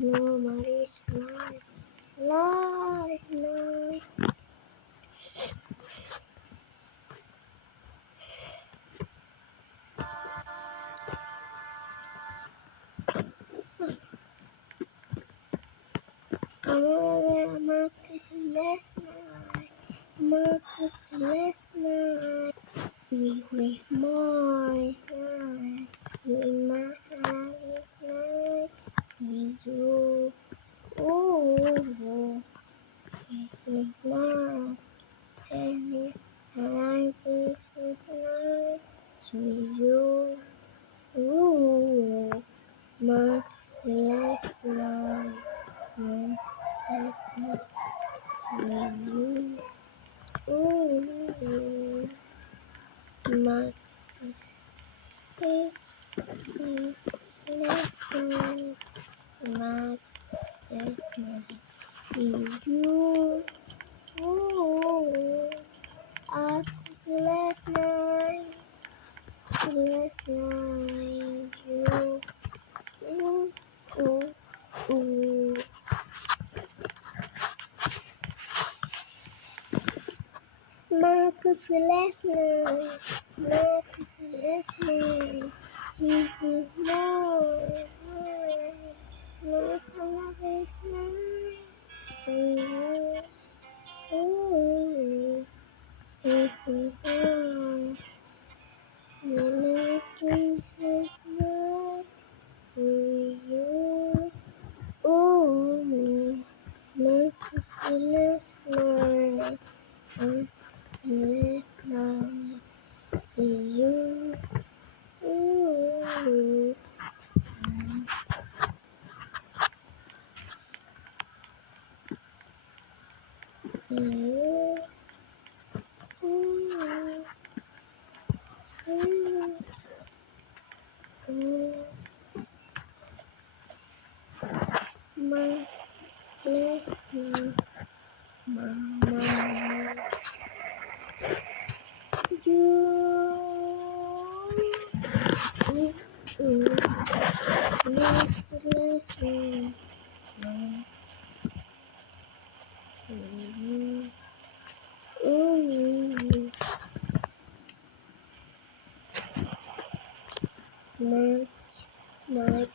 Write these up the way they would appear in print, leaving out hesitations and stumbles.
Nobody's like now. Marcus last night. Marcus last night. With my night. In my eyes night. With you. Oh, with Mars. And I wish it night. With you. Oh, Marcus last night. Marcus last night. With you. Oh, Marcus last night. Marcus last night. You, oh, Marcus last night. Last night. You, oh, oh, oh. Marcus last night. Marcus last night. You know, no last night. Oh, oh, oh, oh, oh. No kisses not for you. Oh, Marcus last night. Last night. You. Oh, you. Oh, oh, oh. My last night. Mama. You. Last night. Oh, much, much, much.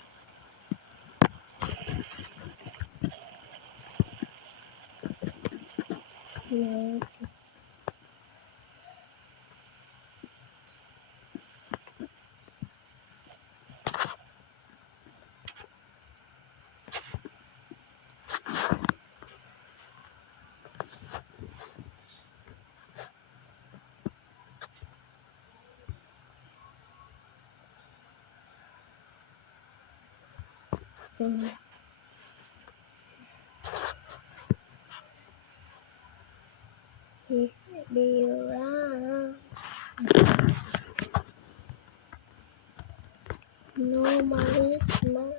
Be around. Nobody's mine.